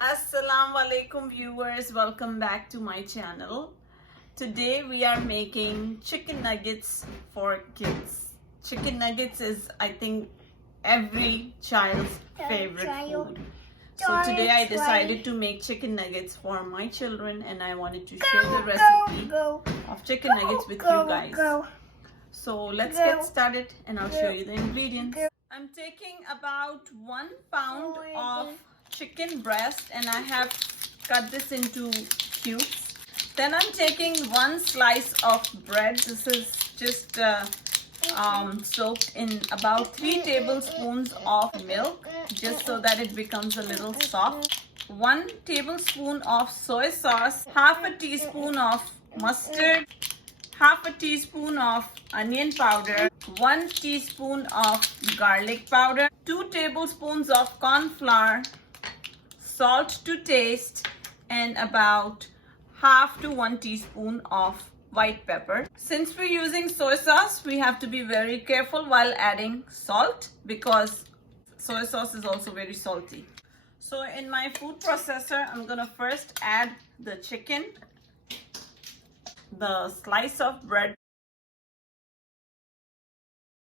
Assalamu alaikum viewers, welcome back to my channel. Today we are making chicken nuggets for kids. Chicken nuggets is, I think, every child's favorite food. So today I decided to make chicken nuggets for my children and I wanted to share the recipe of chicken nuggets with you guys. So let's get started and I'll show you the ingredients. I'm taking about 1 pound of chicken breast and I have cut this into cubes. Then I'm taking 1 slice of bread. This is just soaked in about 3 tablespoons of milk, just so that it becomes a little soft. 1 tablespoon of soy sauce, half a teaspoon of mustard, half a teaspoon of onion powder, 1 teaspoon of garlic powder, 2 tablespoons of cornflour, salt to taste, and about half to 1 teaspoon of white pepper. Since we're using soy sauce, we have to be very careful while adding salt because soy sauce is also very salty. So in my food processor, I'm gonna first add the chicken, the slice of bread,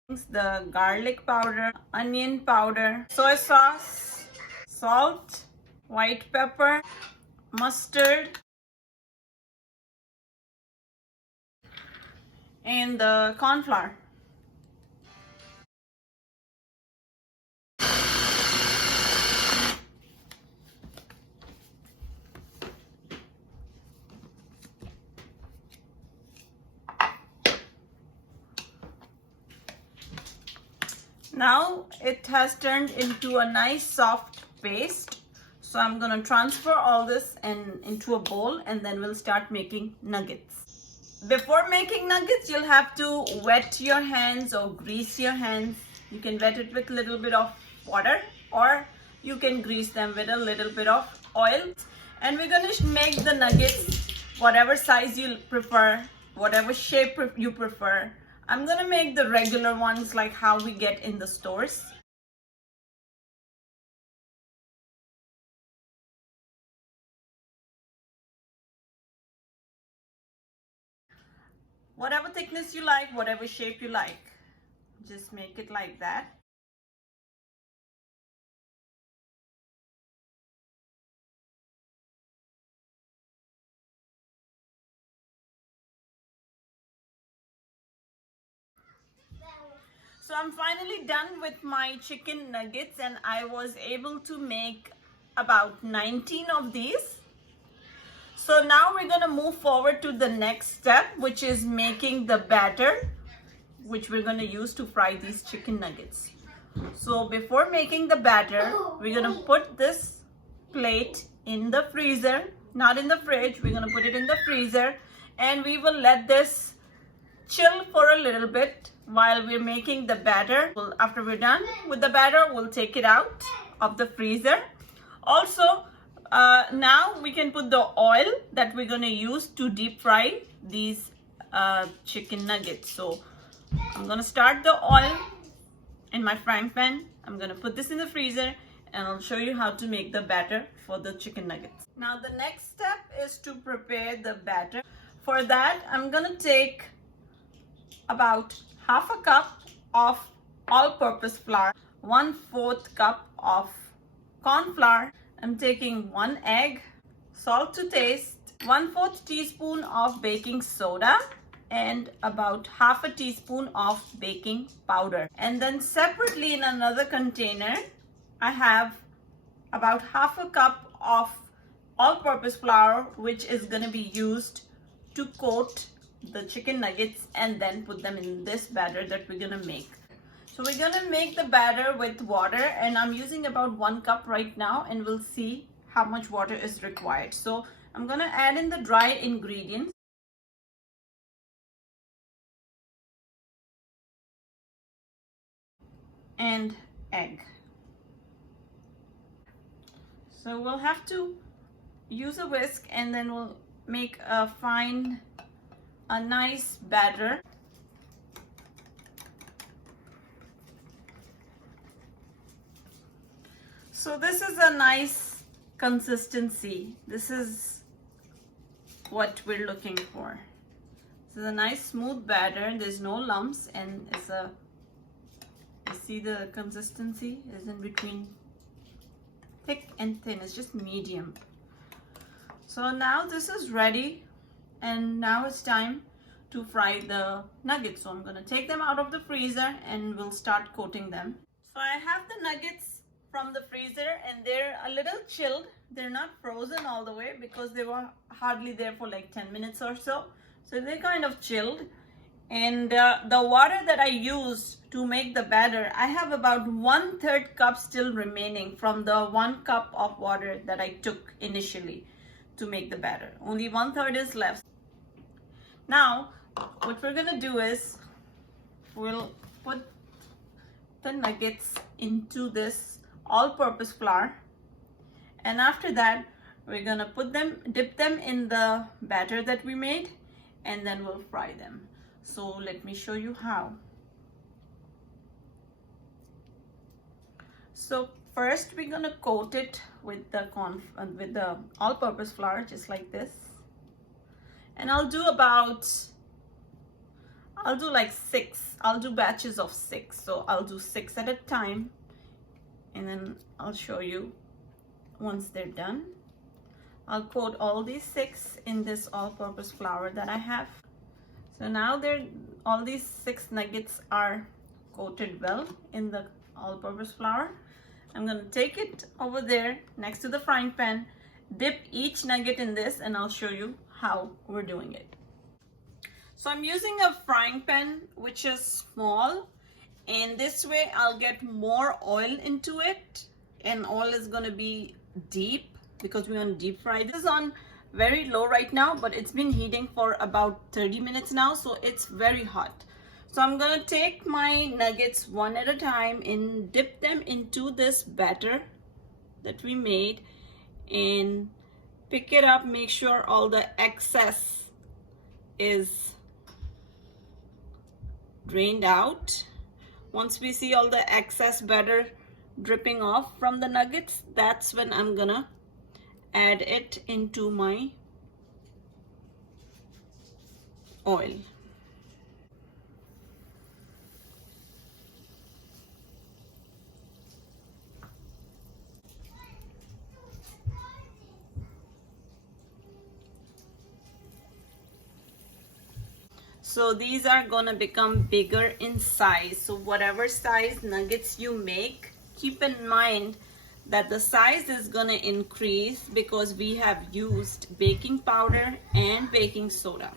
the garlic powder, onion powder, soy sauce, salt, white pepper, mustard, and the cornflour. Now it has turned into a nice soft paste. So I'm going to transfer all this into a bowl and then we'll start making nuggets. Before making nuggets, you'll have to wet your hands or grease your hands. You can wet it with a little bit of water or you can grease them with a little bit of oil. And we're going to make the nuggets whatever size you prefer, whatever shape you prefer. I'm going to make the regular ones like how we get in the stores. Whatever thickness you like, whatever shape you like, just make it like that. So I'm finally done with my chicken nuggets and I was able to make about 19 of these. So now we're going to move forward to the next step, which is making the batter, which we're going to use to fry these chicken nuggets. So before making the batter, we're going to put this plate in the freezer, not in the fridge. We're going to put it in the freezer and we will let this chill for a little bit while we're making the batter. After we're done with the batter, we'll take it out of the freezer. Also, now we can put the oil that we're going to use to deep fry these chicken nuggets. So I'm going to start the oil in my frying pan. I'm going to put this in the freezer and I'll show you how to make the batter for the chicken nuggets. Now the next step is to prepare the batter. For that, I'm going to take about half a cup of all-purpose flour, 1/4 cup of corn flour. I'm taking 1 egg, salt to taste, 1/4 teaspoon of baking soda, and about half a teaspoon of baking powder. And then separately in another container, I have about half a cup of all-purpose flour, which is going to be used to coat the chicken nuggets and then put them in this batter that we're gonna make. So we're gonna make the batter with water and I'm using about 1 cup right now and we'll see how much water is required. So I'm gonna add in the dry ingredients. And egg. So we'll have to use a whisk and then we'll make a nice batter. So this is a nice consistency. This is what we're looking for. This is a nice smooth batter. There's no lumps, and it's a, you see the consistency is in between thick and thin. It's just medium. So now this is ready, and now it's time to fry the nuggets. So I'm going to take them out of the freezer and we'll start coating them. So I have the nuggets from the freezer, and they're a little chilled. They're not frozen all the way because they were hardly there for like 10 minutes or so. So they're kind of chilled. And the water that I used to make the batter, I have about 1/3 cup still remaining from the 1 cup of water that I took initially to make the batter. Only 1/3 is left. Now, what we're gonna do is we'll put the nuggets into this all-purpose flour, and after that we're gonna dip them in the batter that we made, and then we'll fry them. So let me show you how. So first we're gonna coat it with the all-purpose flour, just like this. And I'll do like 6. I'll do batches of 6. So I'll do 6 at a time, and then I'll show you once they're done. I'll coat all these 6 in this all-purpose flour that I have. So now all these 6 nuggets are coated well in the all-purpose flour. I'm going to take it over there next to the frying pan, dip each nugget in this, and I'll show you how we're doing it. So I'm using a frying pan which is small, and this way I'll get more oil into it, and oil is going to be deep because we want to deep fry. This is on very low right now, but it's been heating for about 30 minutes now, so it's very hot. So I'm going to take my nuggets one at a time and dip them into this batter that we made, and pick it up, make sure all the excess is drained out. Once we see all the excess batter dripping off from the nuggets, that's when I'm gonna add it into my oil. So these are gonna become bigger in size. So whatever size nuggets you make, keep in mind that the size is gonna increase because we have used baking powder and baking soda.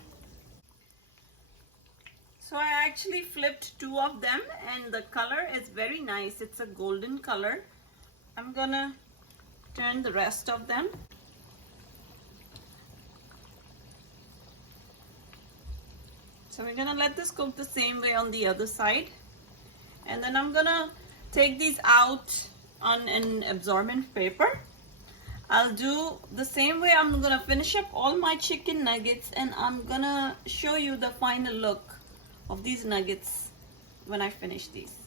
So I actually flipped 2 of them, and the color is very nice. It's a golden color. I'm gonna turn the rest of them. So we're gonna let this cook the same way on the other side, and then I'm gonna take these out on an absorbent paper. I'll do the same way. I'm gonna finish up all my chicken nuggets, and I'm gonna show you the final look of these nuggets when I finish these.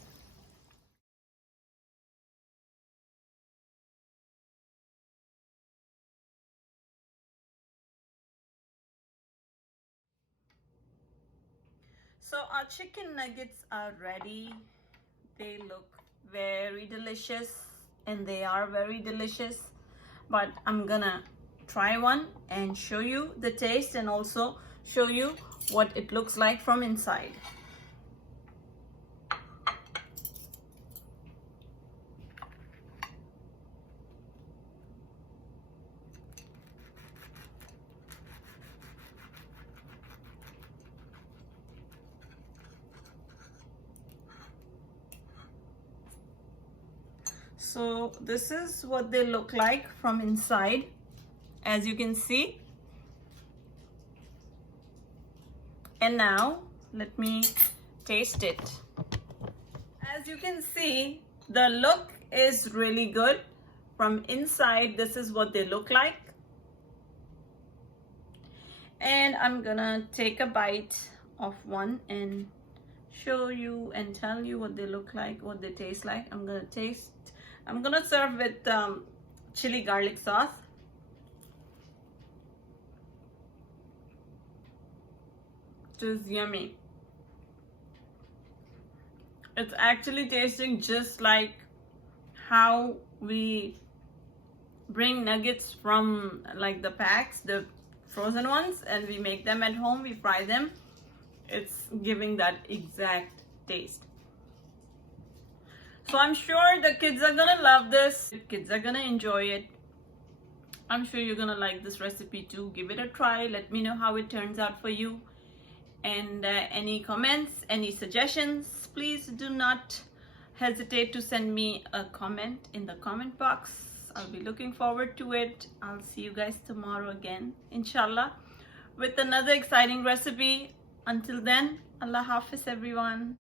So our chicken nuggets are ready. They look very delicious, and they are very delicious. But I'm gonna try one and show you the taste, and also show you what it looks like from inside. So this is what they look like from inside, as you can see. And now let me taste it. As you can see, the look is really good. From inside, this is what they look like. And I'm gonna take a bite of one and show you and tell you what they look like, what they taste like. I'm gonna serve with chili garlic sauce. Just yummy. It's actually tasting just like how we bring nuggets from like the packs, the frozen ones, and we make them at home, we fry them. It's giving that exact taste. So I'm sure the kids are gonna love this. The kids are gonna enjoy it. I'm sure you're gonna like this recipe too. Give it a try. Let me know how it turns out for you. And any comments, any suggestions, please do not hesitate to send me a comment in the comment box. I'll be looking forward to it. I'll see you guys tomorrow again, inshallah, with another exciting recipe. Until then, Allah Hafiz everyone.